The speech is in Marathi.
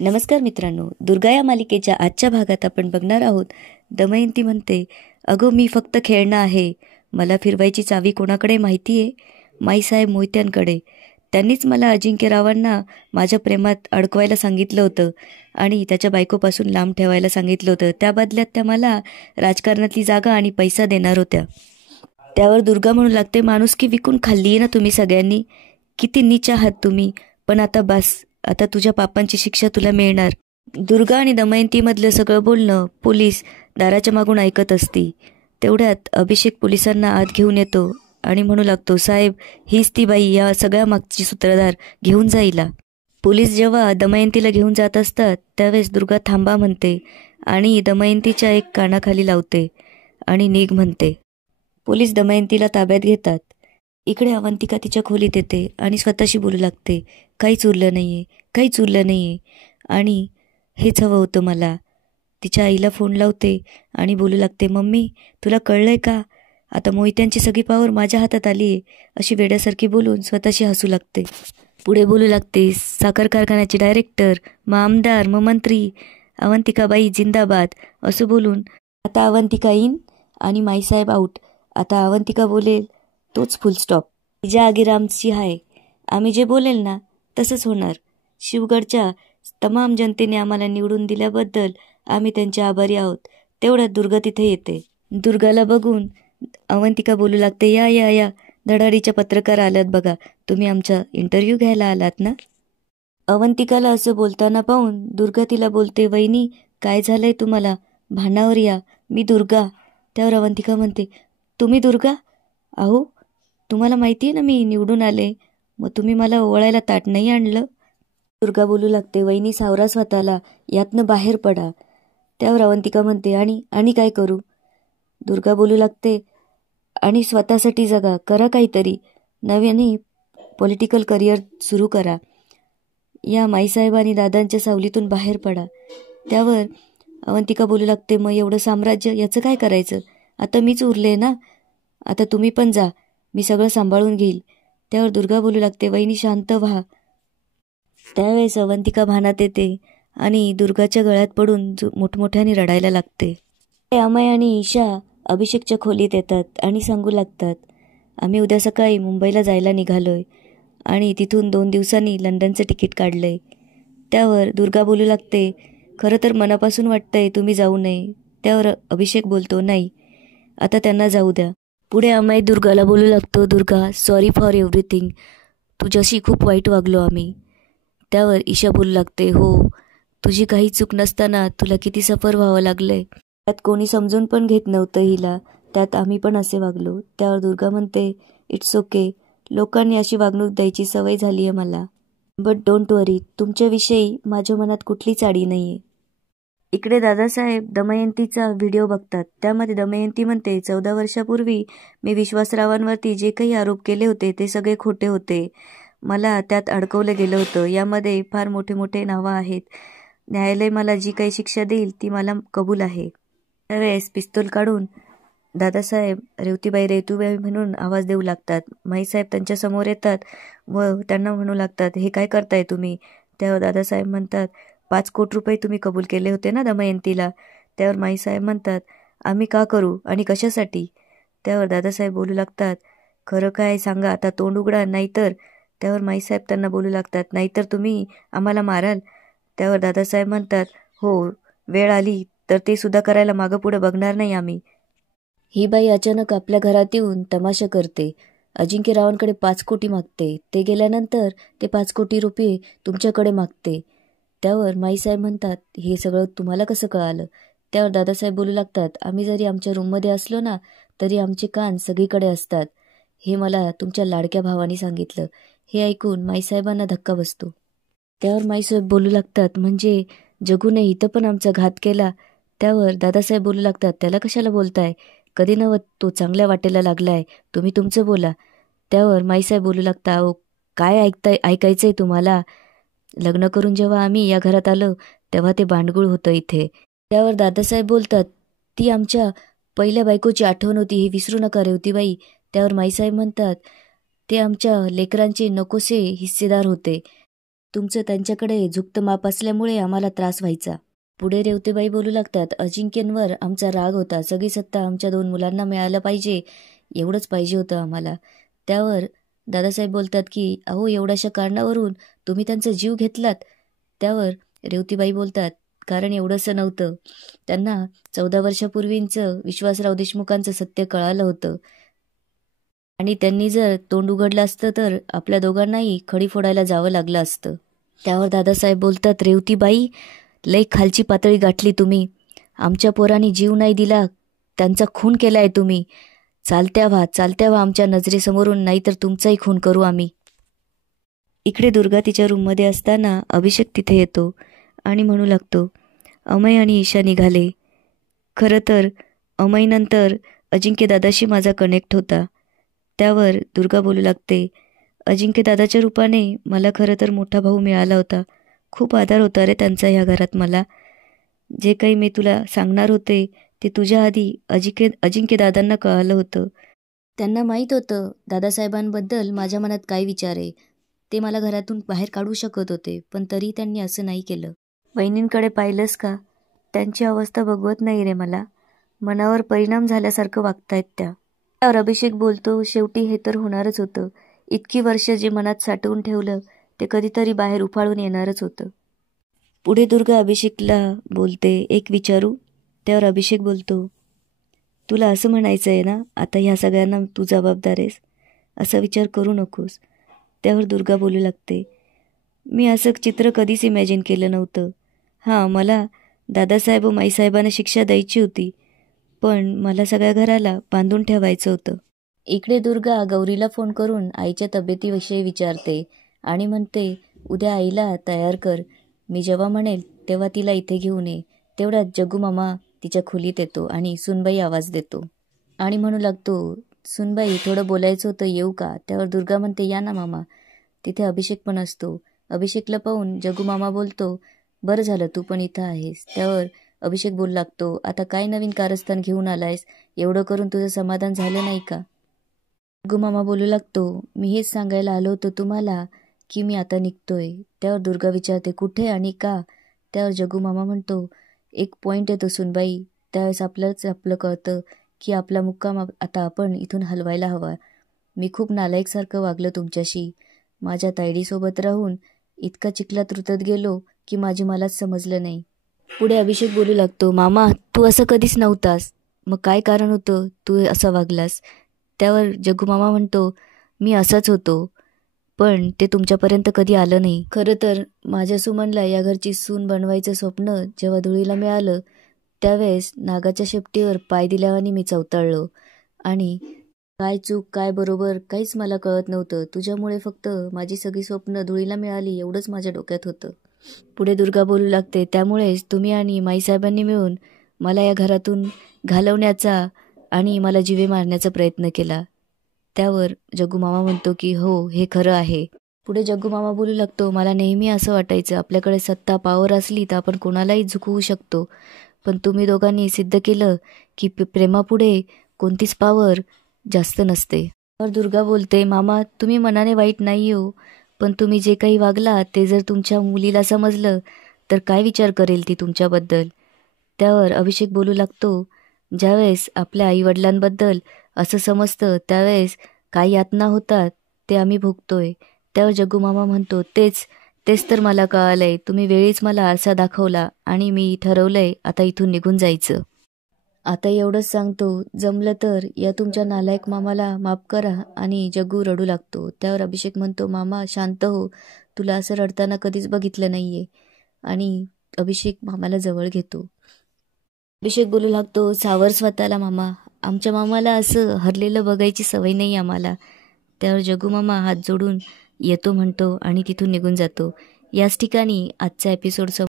नमस्कार मित्रांनो, दुर्गा या मालिकेच्या आजच्या भागात आपण बघणार आहोत. दमयंती म्हणते, अगो मी फक्त खेळणं आहे. मला फिरवायची चावी कोणाकडे माहिती आहे? माईसाहेब मोहित्यांकडे. त्यांनीच मला अजिंक्यरावांना माझ्या प्रेमात अडकवायला सांगितलं होतं आणि त्याच्या बायकोपासून लांब ठेवायला सांगितलं होतं. त्या बदल्यात त्या मला राजकारणातली जागा आणि पैसा देणार होत्या. त्यावर दुर्गा म्हणू लागते, माणुसकी विकून खाल्ली आहे ना तुम्ही सगळ्यांनी. किती नीच आहात तुम्ही. पण आता बस, आता तुझ्या पापांची शिक्षा तुला मिळणार. दुर्गा आणि दमयंतीमधलं सगळं बोलणं पोलीस दाराच्या मागून ऐकत असती. तेवढ्यात अभिषेक पोलिसांना आत घेऊन येतो आणि म्हणू लागतो, साहेब हीच ती बाई, या सगळ्या मागची सूत्रधार, घेऊन जाईला. पोलीस जेव्हा दमयंतीला घेऊन जात असतात त्यावेळेस दुर्गा थांबा म्हणते आणि दमयंतीच्या एक कानाखाली लावते आणि निघ म्हणते. पोलीस दमयंतीला ताब्यात घेतात. इकडे अवंतिका तिच्या खोलीत येते आणि स्वतःशी बोलू लागते, काहीच उरलं नाहीये, काहीच उरलं नाहीये आणि हेच हवं होतं मला. तिच्या आईला फोन लावते आणि बोलू लागते, मम्मी तुला कळलंय का, आता मोहित्यांची सगळी पावर माझ्या हातात आली आहे. अशी वेड्यासारखी बोलून स्वतःशी हसू लागते. पुढे बोलू लागते, साखर कारखान्याचे डायरेक्टर, मग आमदार, मग मंत्री, अवंतिकाबाई जिंदाबाद असं बोलून आता अवंतिका इन आणि माईसाहेब आऊट. आता अवंतिका बोलेल तोच फुल स्टॉप. तिच्या आगीर आमची हाय. आम्ही जे बोलेल ना तसंच होणार. शिवगडच्या तमाम जनतेने आम्हाला निवडून दिल्याबद्दल आम्ही त्यांचे आभारी आहोत. तेवढ्यात दुर्गा तिथे येते. दुर्गाला बघून अवंतिका बोलू लागते, या या या धडाडीच्या पत्रकार आल्यात बघा, तुम्ही आमचा इंटरव्ह्यू घ्यायला आलात ना. अवंतिकाला असं बोलताना पाहून दुर्गा तिला बोलते, वहिनी काय झालंय तुम्हाला, भानावर या, मी दुर्गा. त्यावर अवंतिका म्हणते, तुम्ही दुर्गा? अहो तुम्हाला माहिती आहे ना मी निवडून आले, मग तुम्ही मला ओवाळायला ताट नाही आणलं. दुर्गा बोलू लागते, वहिनी सावरा स्वतःला, यातनं बाहेर पडा. त्यावर अवंतिका म्हणते, आणि काय करू? दुर्गा बोलू लागते, आणि स्वतःसाठी जगा, करा काहीतरी, नव्याने पॉलिटिकल करिअर सुरू करा. या माईसाहेब आणि दादांच्या सावलीतून बाहेर पडा. त्यावर अवंतिका बोलू लागते, मग एवढं साम्राज्य याचं काय करायचं? आता मीच उरले ना, आता तुम्ही पण जा, मी सगळं सांभाळून घेईल. त्यावर दुर्गा बोलू लागते, वहिनी शांत व्हा. त्यावेळेस अवंतिका भानात येते आणि दुर्गाच्या गळ्यात पडून मोठमोठ्याने रडायला लागते. अमय आणि ईशा अभिषेकच्या खोलीत येतात आणि सांगू लागतात, आम्ही उद्या सकाळी मुंबईला जायला निघालोय आणि तिथून 2 दिवसांनी लंडनचं तिकीट काढलंय. त्यावर दुर्गा बोलू लागते, खरं तर मनापासून वाटतंय तुम्ही जाऊ नये. त्यावर अभिषेक बोलतो, नाही आता त्यांना जाऊ द्या. पुढे अमय दुर्गाला बोलू लागतो, दुर्गा सॉरी फॉर एव्हरीथिंग, तुझ्याशी खूप वाईट वागलो आम्ही. त्यावर ईशा बोलू लागते, हो तुझी काही चूक नसताना तुला किती सफर व्हावं लागलंय. त्यात कोणी समजून पण घेत नव्हतं हिला, त्यात आम्ही पण असे वागलो. त्यावर दुर्गा म्हणते, इट्स ओके, लोकांनी अशी वागणूक द्यायची सवय झाली आहे मला. बट डोंट वरी, तुमच्याविषयी माझ्या मनात कुठलीच आडी नाही आहे. इकडे दादासाहेब दमयंतीचा व्हिडिओ बघतात. त्यामध्ये दमयंती म्हणते, 14 वर्षापूर्वी मी विश्वासरावांवरती जे काही आरोप केले होते ते सगळे खोटे होते. मला त्यात अडकवलं गेलं होतं. यामध्ये फार मोठे मोठे नावं आहेत. न्यायालय मला जी काही शिक्षा देईल ती मला कबूल आहे. त्यावेळेस पिस्तूल काढून दादासाहेब रेवतीबाई म्हणून आवाज देऊ लागतात. माईसाहेब त्यांच्या समोर येतात व त्यांना म्हणू लागतात, हे काय करताय तुम्ही? त्यावर दादासाहेब म्हणतात, 5 कोटी रुपये तुम्ही कबूल केले होते ना दमयंतीला. त्यावर माईसाहेब म्हणतात, आम्ही का करू आणि कशासाठी? त्यावर दादासाहेब बोलू लागतात, खरं काय सांगा, आता तोंड उघडा, नाहीतर. त्यावर माईसाहेब त्यांना बोलू लागतात, नाहीतर तुम्ही आम्हाला माराल. त्यावर दादासाहेब म्हणतात, हो वेळ आली तर ते सुद्धा करायला मागं पुढं बघणार नाही आम्ही. ही बाई अचानक आपल्या घरात येऊन तमाशा करते. अजिंक्यरावांकडे 5 कोटी मागते. ते गेल्यानंतर ते 5 कोटी रुपये तुमच्याकडे मागते. त्यावर माईसाहेब म्हणतात, हे सगळं तुम्हाला कसं कळालं? त्यावर दादासाहेब बोलू लागतात, आम्ही जरी आमच्या रूममध्ये असलो ना तरी आमचे कान सगळीकडे असतात. हे मला तुमच्या लाडक्या भावाने सांगितलं. हे ऐकून माईसाहेबांना धक्का बसतो. त्यावर माईसाहेब बोलू लागतात, म्हणजे जगूने इथं पण आमचा घात केला. त्यावर दादासाहेब बोलू लागतात, त्याला कशाला बोलताय? कधी नव्हत तो चांगल्या वाटेला लागलाय, तुम्ही तुमचं बोला. त्यावर माईसाहेब बोलू लागता, अहो काय ऐकायचंय तुम्हाला? लग्न करून जेव्हा आम्ही या घरात आलो तेव्हा ते भांडगुळ होतं इथे. त्यावर दादासाहेब बोलतात, ती आमच्या पहिल्या बायकोची आठवण होती, हे विसरू नका रेवतीबाई. त्यावर माईसाहेब म्हणतात, ते आमच्या लेकरांचे नकोसे हिस्सेदार होते. तुमचं त्यांच्याकडे झुकतं माप असल्यामुळे आम्हाला त्रास व्हायचा. पुढे रेवतेबाई बोलू लागतात, अजिंक्यांवर आमचा राग होता. सगळी सत्ता आमच्या 2 मुलांना मिळायला पाहिजे, एवढंच पाहिजे होतं आम्हाला. त्यावर दादासाहेब बोलतात की अहो, एवढ्याशा कारणावरून तुम्ही त्यांचा जीव घेतलात. त्यावर रेवतीबाई बोलतात, कारण एवढंसं नव्हतं. त्यांना 14 वर्षापूर्वींचं विश्वासराव देशमुखांचं सत्य कळालं होतं आणि त्यांनी जर तोंड उघडलं असतं तर आपल्या दोघांनाही खडी फोडायला जावं लागलं असतं. त्यावर दादासाहेब बोलतात, रेवतीबाई, लई खालची पातळी गाठली तुम्ही. आमच्या पोरांनी जीव नाही दिला, त्यांचा खून केलाय तुम्ही. चालत्या व्हा आमच्या नजरेसमोरून, नाहीतर तुमचाही खून करू आम्ही. इकडे दुर्गा तिच्या रूममध्ये असताना अभिषेक तिथे येतो आणि म्हणू लागतो, अमय आणि ईशा निघाले. खरं तर अमयनंतर अजिंक्यदादाशी माझा कनेक्ट होता. त्यावर दुर्गा बोलू लागते, अजिंक्यदादाच्या रूपाने मला खरं तर मोठा भाऊ मिळाला होता. खूप आधार होता रे त्यांचा ह्या घरात मला. जे काही मी तुला सांगणार होते ते तुझ्या आधी अजिंक्यदादांना कळालं होतं. त्यांना माहीत होतं दादासाहेबांबद्दल माझ्या मनात काय विचार आहे. ते मला घरातून बाहेर काढू शकत होते, पण तरी त्यांनी असं नाही केलं. वहिनींकडे पाहिलंस का? त्यांची अवस्था बघवत नाही रे मला. मनावर परिणाम झाल्यासारखं वागतायत त्या. त्यावर अभिषेक बोलतो, शेवटी हे तर होणारच होतं. इतकी वर्ष जे मनात साठवून ठेवलं ते कधीतरी बाहेर उफाळून येणारच होतं. पुढे दुर्गा अभिषेकला बोलते, एक विचारू? त्यावर अभिषेक बोलतो, तुला असं म्हणायचं आहे ना, आता ह्या सगळ्यांना तू जबाबदार आहेस? असा विचार करू नकोस. त्यावर दुर्गा बोलू लागते, मी असं चित्र कधीच इमॅजिन केलं नव्हतं. हां, मला दादासाहेब व माईसाहेबांना शिक्षा द्यायची होती, पण मला सगळ्या घराला बांधून ठेवायचं होतं. इकडे दुर्गा गौरीला फोन करून आईच्या तब्येतीविषयी विचारते आणि म्हणते, उद्या आईला तयार कर. मी जेव्हा म्हणेल तेव्हा तिला इथे घेऊन ये. तेवढ्यात जग्गू मामा तिच्या खोलीत येतो आणि सुनबाई आवाज देतो आणि म्हणू लागतो, सुनबाई, थोडं बोलायचं होतं, येऊ का? त्यावर दुर्गा म्हणते, या ना मामा. तिथे अभिषेक पण असतो. अभिषेकला पाहून जग्गू मामा बोलतो, बरं झालं तू पण इथं आहेस. त्यावर अभिषेक बोलू लागतो, आता काय नवीन कारस्थान घेऊन आलायस? एवढं करून तुझं समाधान झालं नाही का? जग्गू मामा बोलू लागतो, मी हेच सांगायला आलो होतो तुम्हाला की मी आता निघतोय. त्यावर दुर्गा विचारते, कुठे आणि का? त्यावर जग्गू मामा म्हणतो, एक पॉईंट येतो सुनबाई, त्यावेळेस आपलं कळतं की आपला मुक्काम आता आपण इथून हलवायला हवा. मी खूप नालायकसारखं वागलं तुमच्याशी. माझ्या तायडीसोबत राहून इतका चिखलात रुतत गेलो की माझी मलाच समजलं नाही. पुढे अभिषेक बोलू लागतो, मामा, तू असं कधीच नव्हतास. मग काय कारण होतं तू असं वागलास? त्यावर जग्गू मामा म्हणतो, मी असाच होतो, पण ते तुमच्यापर्यंत कधी आलं नाही. खरं तर माझ्या सुमनला या घरची सून बनवायचं स्वप्न जेव्हा धुळीला मिळालं त्यावेळेस नागाच्या शेपटीवर पाय दिल्यावानी मी चवताळलो आणि काय चूक काय बरोबर काहीच मला कळत नव्हतं. तुझ्यामुळे फक्त माझी सगळी स्वप्न धुळीला मिळाली एवढंच माझ्या डोक्यात होतं. पुढे दुर्गा बोलू लागते, त्यामुळेच तुम्ही आणि माईसाहेबांनी मिळून मला या घरातून घालवण्याचा आणि मला जीवे मारण्याचा प्रयत्न केला. त्यावर जग्गू मामा म्हणतो की हो, हे खरं आहे. पुढे जग्गू मामा बोलू लागतो, मला नेहमी असं वाटायचं आपल्याकडे सत्ता पावर असली तर आपण कोणालाही झुकवू शकतो, पण तुम्ही दोघांनी सिद्ध केलं की प्रेमापुढे कोणतीच पावर जास्त नसते. तर दुर्गा बोलते, मामा, तुम्ही मनाने वाईट नाही हो, पण तुम्ही जे काही वागला ते जर तुमच्या मुलीला समजलं तर काय विचार करेल ती तुमच्याबद्दल? त्यावर अभिषेक बोलू लागतो, ज्यावेळेस आपल्या आईवडिलांबद्दल असं समजतं त्यावेळेस काय यातना होतात ते आम्ही भोगतोय. त्यावर जग्गू मामा म्हणतो, तेच तर मला कळालंय. तुम्ही वेळीच मला आरसा दाखवला आणि मी ठरवलंय आता इथून निघून जायचं. आता एवढंच सांगतो, जमलं तर या तुमच्या नालायक मामाला माफ करा. आणि जग्गू रडू लागतो. त्यावर अभिषेक म्हणतो, मामा शांत हो, तुला असं रडताना कधीच बघितलं नाहीये. आणि अभिषेक मामाला जवळ घेतो. अभिषेक बोलू लागतो, सावर स्वतःला मामा, आमच्या मामाला असं हरलेलं बघायची सवय नाही आम्हाला. त्यावर जग्गू मामा हात जोडून येतो म्हणतो आणि तिथून निघून जातो. याच ठिकाणी आजचा एपिसोड